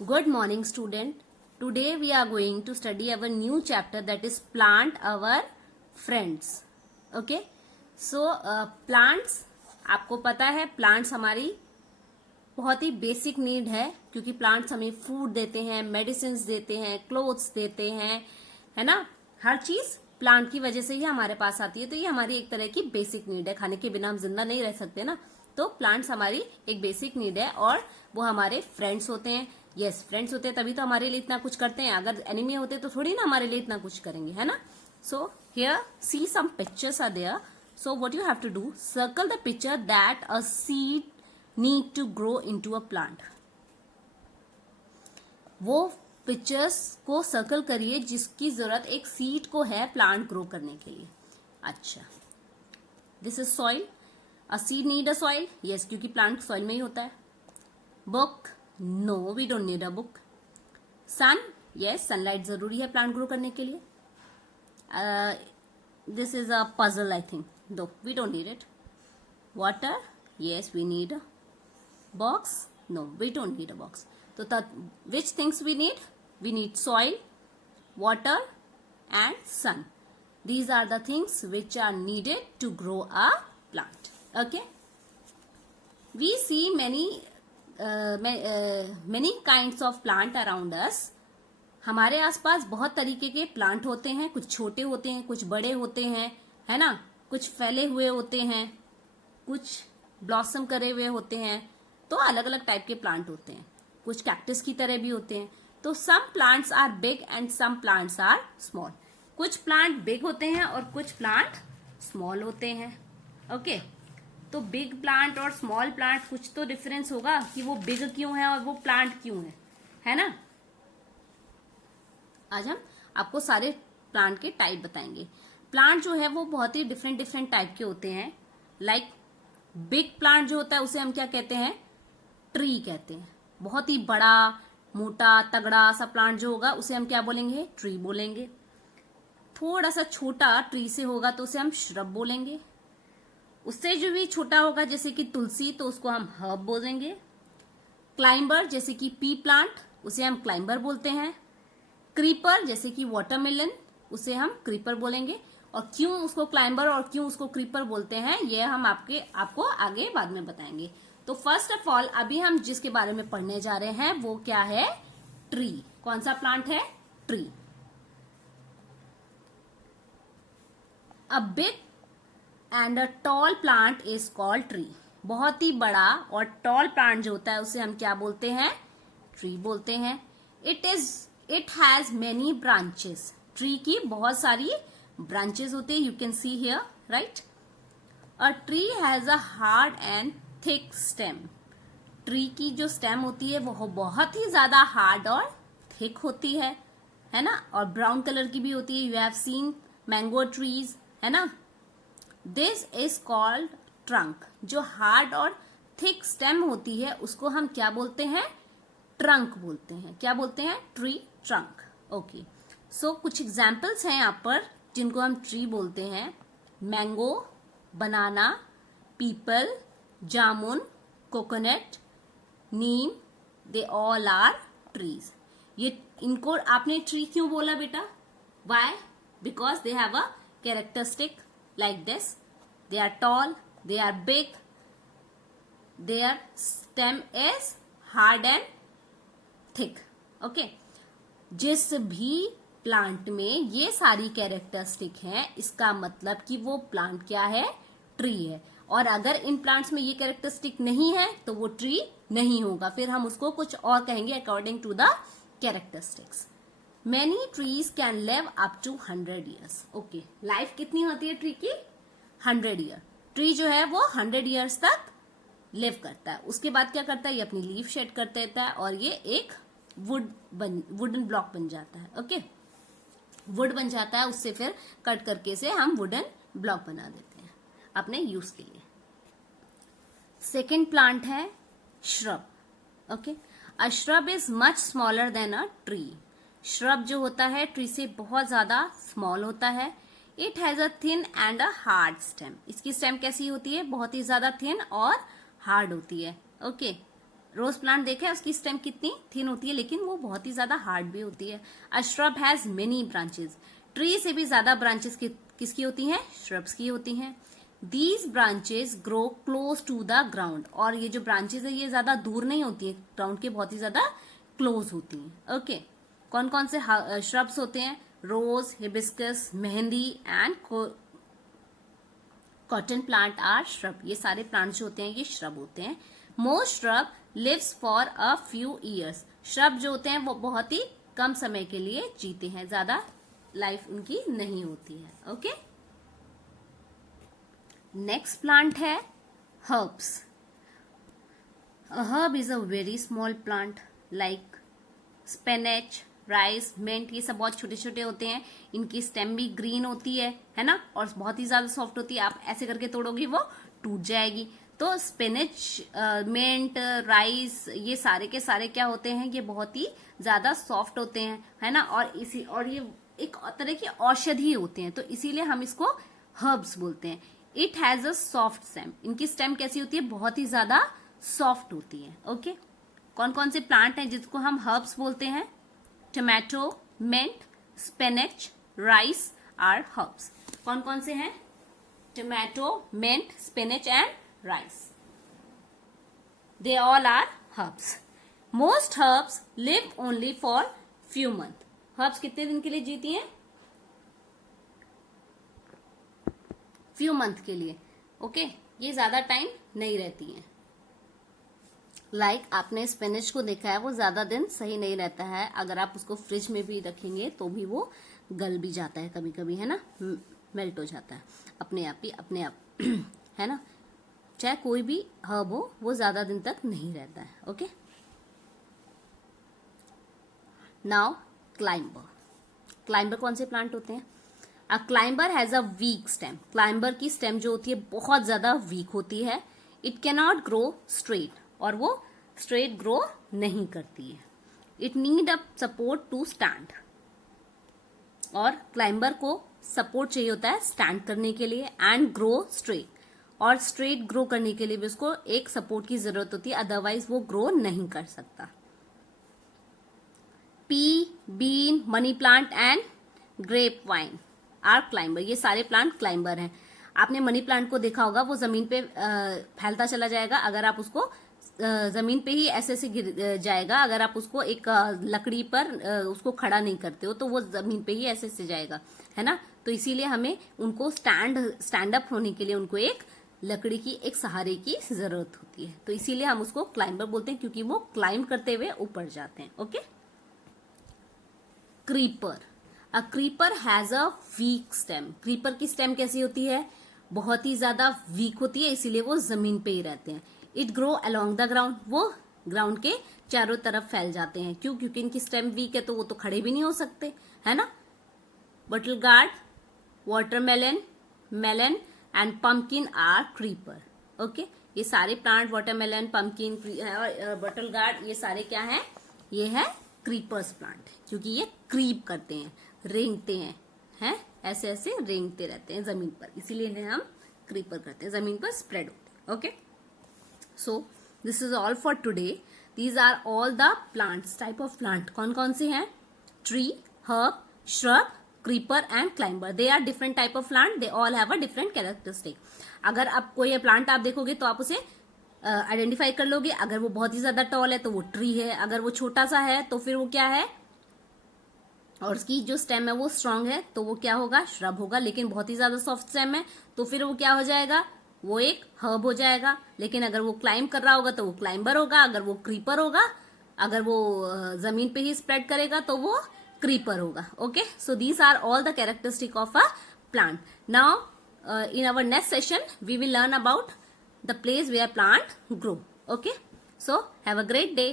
Good morning, student. Today we are going to study our new chapter, that is plant our friends. Okay. So plants, आपको पता है plants हमारी बहुत ही basic need है, क्योंकि plants हमें फूड देते हैं, मेडिसिन देते हैं, क्लोथ्स देते हैं, है ना। हर चीज प्लांट की वजह से ही हमारे पास आती है। तो ये हमारी एक तरह की बेसिक नीड है। खाने के बिना हम जिंदा नहीं रह सकते ना। तो प्लांट्स हमारी एक बेसिक नीड है और वो हमारे फ्रेंड्स होते हैं। यस, फ्रेंड्स होते हैं तभी तो हमारे लिए इतना कुछ करते हैं। अगर एनिमी होते तो थोड़ी ना हमारे लिए इतना कुछ करेंगे, है ना। So here see some pictures are there. So what you have to do, circle the picture that a seed need to grow into a plant. वो पिक्चर्स को सर्कल करिए जिसकी जरूरत एक सीड को है प्लांट ग्रो करने के लिए. अच्छा, this is soil. A seed need a soil. Yes, क्योंकि प्लांट सॉइल में ही होता है. Book, no we don't need a book. Sun, yes, sunlight जरूरी है प्लांट ग्रो करने के लिए. This is a puzzle, I think. Though we don't need it. Water, yes, we need a box. No, we don't need a box. So which things we need? We need soil, water, and sun. These are the things which are needed to grow a plant. Okay. We see many kinds of plant around us. हमारे आसपास बहुत तरीके के plant होते हैं. कुछ छोटे होते हैं, कुछ बड़े होते हैं, है ना. कुछ फैले हुए होते हैं, कुछ ब्लॉसम करे हुए होते हैं. तो अलग अलग टाइप के प्लांट होते हैं. कुछ कैक्टस की तरह भी होते हैं. तो some plants are big and some plants are small. कुछ प्लांट बिग होते हैं और कुछ प्लांट स्मॉल होते हैं. ओके. तो बिग प्लांट और स्मॉल प्लांट कुछ तो डिफरेंस होगा कि वो बिग क्यों है और वो प्लांट क्यों है ना. आज हम आपको सारे प्लांट के टाइप बताएंगे. प्लांट जो है वो बहुत ही डिफरेंट टाइप के होते हैं. लाइक बिग प्लांट जो होता है उसे हम क्या कहते हैं? ट्री कहते हैं. बहुत ही बड़ा, मोटा, तगड़ा सा प्लांट जो होगा उसे हम क्या बोलेंगे? ट्री बोलेंगे. थोड़ा सा छोटा ट्री से होगा तो उसे हम श्रब बोलेंगे. उससे जो भी छोटा होगा जैसे कि तुलसी, तो उसको हम हर्ब बोलेंगे. क्लाइंबर जैसे कि पी प्लांट, उसे हम क्लाइंबर बोलते हैं. क्रीपर जैसे कि वाटरमेलन, उसे हम क्रीपर बोलेंगे. और क्यों उसको क्लाइंबर और क्यों उसको क्रीपर बोलते हैं ये हम आपको आगे बाद में बताएंगे. तो फर्स्ट ऑफ ऑल अभी हम जिसके बारे में पढ़ने जा रहे हैं वो क्या है? ट्री. कौन सा प्लांट है? Tree. A big and a tall plant is called tree. बहुत ही बड़ा और टॉल प्लांट जो होता है उसे हम क्या बोलते हैं? ट्री बोलते हैं. It has many branches. Tree की बहुत सारी ब्रांचेस होती है. You can see here, right. A tree has a hard and thick stem. Tree की जो स्टेम होती है वो बहुत ही ज्यादा हार्ड और थिक होती है ना. और ब्राउन कलर की भी होती है. You have seen mango trees, है ना. This is called trunk. जो हार्ड और थिक स्टेम होती है उसको हम क्या बोलते हैं? ट्रंक बोलते हैं. क्या बोलते हैं? Tree trunk. ओके. सो कुछ एग्जाम्पल्स हैं यहाँ पर जिनको हम ट्री बोलते हैं. Mango, banana, peepal, jamun, coconut, neem, they all are trees. ये इनको आपने ट्री क्यों बोला बेटा? Why? Because they have a characteristic like this. They are tall, they are big, their stem is hard and thick. Okay. जिस भी प्लांट में ये सारी कैरेक्टरिस्टिक हैं इसका मतलब कि वो प्लांट क्या है? ट्री है. और अगर इन प्लांट्स में ये कैरेक्टरिस्टिक नहीं है तो वो ट्री नहीं होगा. फिर हम उसको कुछ और कहेंगे according to the characteristics. Many trees can live up to 100 years. Okay. Life कितनी होती है ट्री की? 100 ईयर. ट्री जो है वो 100 ईयर्स तक लिव करता है. उसके बाद क्या करता है? ये अपनी लीफ शेड कर देता है और ये एक वुडन ब्लॉक बन जाता है. ओके. वुड बन जाता है. उससे फिर कट करके से हम वुडन ब्लॉक बना देते हैं अपने यूज के लिए. सेकेंड प्लांट है shrub. Okay. A shrub is much smaller than a tree. Shrub जो होता है ट्री से बहुत ज्यादा स्मॉल होता है. It has a thin and a hard stem. इसकी स्टेम कैसी होती है? बहुत ही ज्यादा थिन और हार्ड होती है. ओके. रोज प्लांट देखा है, उसकी स्टेम कितनी थिन होती है, लेकिन वो बहुत ही ज्यादा हार्ड भी होती है। A shrub has many branches, tree से भी ज्यादा ब्रांचेस किसकी होती हैं, श्रब्स की होती हैं। These branches grow close to the ground, और ये जो ब्रांचेस है ये ज्यादा दूर नहीं होती है, ग्राउंड के बहुत ही ज्यादा क्लोज होती हैं। ओके, कौन कौन से श्रब्स होते हैं, rose, hibiscus, mehndi and cotton plant are shrub, ये सारे प्लांट्स जो होते हैं ये श्रब होते हैं। Most shrub lives for a few years, shrub जो होते हैं वो बहुत ही कम समय के लिए जीते हैं, ज्यादा लाइफ उनकी नहीं होती है। ओके, नेक्स्ट प्लांट है herbs. A herb is a very small plant like spinach, rice, mint, ये सब बहुत छोटे छोटे होते हैं। इनकी स्टेम भी ग्रीन होती है ना, और बहुत ही ज्यादा सॉफ्ट होती है। आप ऐसे करके तोड़ोगी वो टूट जाएगी। तो स्पिनच, मिंट, राइस, ये सारे के सारे क्या होते हैं, ये बहुत ही ज्यादा सॉफ्ट होते हैं, है ना, और ये एक तरह की औषधि होते हैं, तो इसीलिए हम इसको हर्ब्स बोलते हैं। It has a soft stem, इनकी स्टेम कैसी होती है, बहुत ही ज्यादा सॉफ्ट होती है। ओके, कौन कौन से प्लांट हैं जिसको हम हर्ब्स बोलते हैं, tomato, mint, spinach, rice are herbs. कौन कौन से हैं, tomato, mint, spinach and rice, they all are herbs. Most herbs live only for few months. herbs कितने दिन के लिए जीती हैं, few month के लिए। ओके, ये ज्यादा टाइम नहीं रहती हैं। आपने स्पिनच को देखा है, वो ज्यादा दिन सही नहीं रहता है, अगर आप उसको फ्रिज में भी रखेंगे तो भी वो गल भी जाता है कभी कभी, है ना, मेल्ट हो जाता है अपने आप है ना। चाहे कोई भी हर्ब हो वो ज्यादा दिन तक नहीं रहता है। ओके, नाउ क्लाइंबर कौन से प्लांट होते हैं, a climber has a weak stem, climber की स्टेम जो होती है बहुत ज्यादा वीक होती है। It can not grow straight, और वो स्ट्रेट ग्रो नहीं करती है। It need a support to stand, और क्लाइंबर को सपोर्ट चाहिए होता है स्टैंड करने के लिए, एंड ग्रो स्ट्रेट, और स्ट्रेट ग्रो करने के लिए भी उसको एक सपोर्ट की जरूरत होती है, अदरवाइज वो ग्रो नहीं कर सकता। Pea, bean, money plant and grape vine are climber, ये सारे प्लांट क्लाइंबर हैं। आपने मनी प्लांट को देखा होगा, वो जमीन पे फैलता चला जाएगा, अगर आप उसको जमीन पे ही ऐसे से गिर जाएगा, अगर आप उसको एक लकड़ी पर उसको खड़ा नहीं करते हो तो वो जमीन पे ही ऐसे से जाएगा, है ना। तो इसीलिए हमें उनको स्टैंड अप होने के लिए उनको एक लकड़ी की एक सहारे की जरूरत होती है, तो इसीलिए हम उसको क्लाइंबर बोलते हैं, क्योंकि वो क्लाइंब करते हुए ऊपर जाते हैं। Okay, creeper, a creeper has a weak stem, creeper की स्टेम कैसी होती है, बहुत ही ज्यादा वीक होती है, इसीलिए वो जमीन पे ही रहते हैं। It grow along the ground, वो ग्राउंड के चारों तरफ फैल जाते हैं। क्यों, क्योंकि इनकी स्टेम वीक है, तो वो तो खड़े भी नहीं हो सकते, है ना। Bottle gourd, watermelon, melon and pumpkin are creeper. Okay, ये सारे plant, watermelon, pumpkin, bottle gourd, ये सारे क्या हैं, ये है क्रीपर्स प्लांट, क्योंकि ये क्रीप करते हैं, रेंगते हैं ऐसे ऐसे रेंगते रहते हैं जमीन पर, इसीलिए इन्हें हम क्रीपर करते हैं, जमीन पर स्प्रेड होते हैं। Okay, so this is all for today. These are all the plants, type of plant कौन कौन से हैं, tree, herb, shrub, creeper and climber, they are different type of plant, they all have a different characteristic. अगर आप कोई plant आप देखोगे तो आप उसे आइडेंटिफाई कर लोगे, अगर वो बहुत ही ज्यादा टॉल है तो वो ट्री है, अगर वो छोटा सा है तो फिर वो क्या है, और उसकी जो स्टेम है वो स्ट्रांग है तो वो क्या होगा, श्रब होगा। लेकिन बहुत ही ज्यादा सॉफ्ट स्टेम है तो फिर वो क्या हो जाएगा, वो एक हर्ब हो जाएगा। लेकिन अगर वो क्लाइंब कर रहा होगा तो वो क्लाइंबर होगा, अगर वो क्रीपर होगा, अगर वो जमीन पे ही स्प्रेड करेगा तो वो creeper होगा। Okay, so these are all the characteristic of a plant. Now in our next session we will learn about the place where plant grow. Okay, so have a great day.